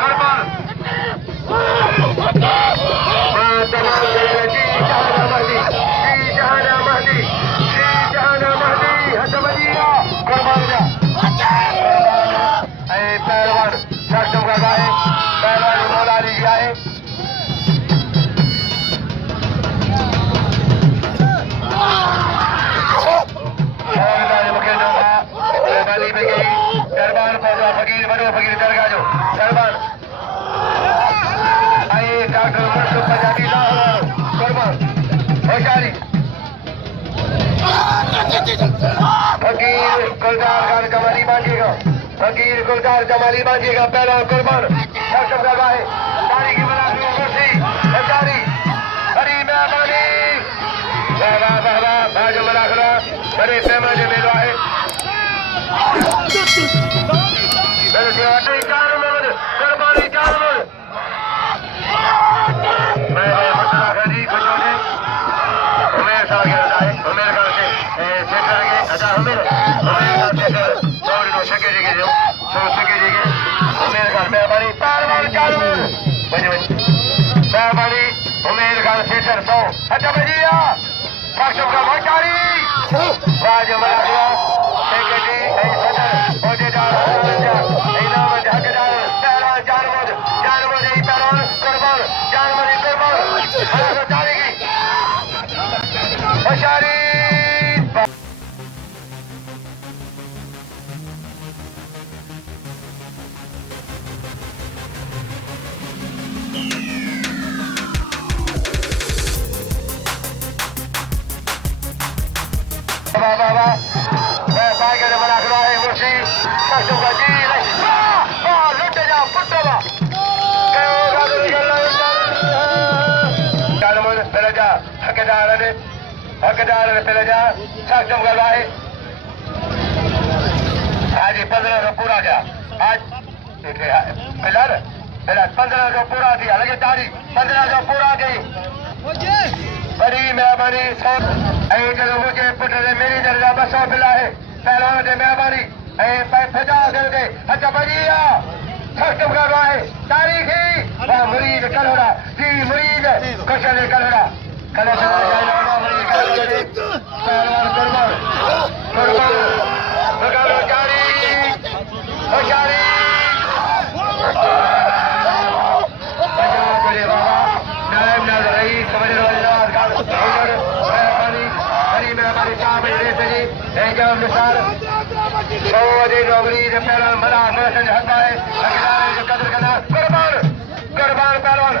कुलबाल मातला जी जहाना महदी जी जहाना महदी जी जहाना महदी हतमदिया कुलबाल जा ए पहलवान सक्षम कर रहा है पहलवान मौला ली गया है दरबार पहुंचा फकीर बनो फकीर दरगाह जो दरबार आए डॉक्टर मुर्शद पंजाबी लाहौर कुर्बान होशियारी फकीर गुलजार खान कमाली बांधेगा फकीर गुलजार कमाली बांधेगा पहला कुर्बान सक्षम करवा है तारी की बना कुर्सी होशियारी बड़ी मेहरबानी वाह वाह वाह बाजू बना खड़ा बड़े पैमाने में है हकदार जा सक्षम करवाए आज 15 पूरा गया आज फिलहाल 15 पूरा दिया लगे तारीख 15 पूरा गई बड़ी मेहरबानी मुझे पुट मेरी दर्जा बसो मिला है पहलवान से मेहरबानी फजा करके अच्छा बढ़िया सक्षम करवाए तारीख ही मुरीद कलोड़ा जी मुरीद कशल कलोड़ा पहलवान कुर्बान जारी होशियारी नायब नजर रही समझ पहलवान बड़ा महसन हका है कदर करना कुर्बान कुर्बान पहलवान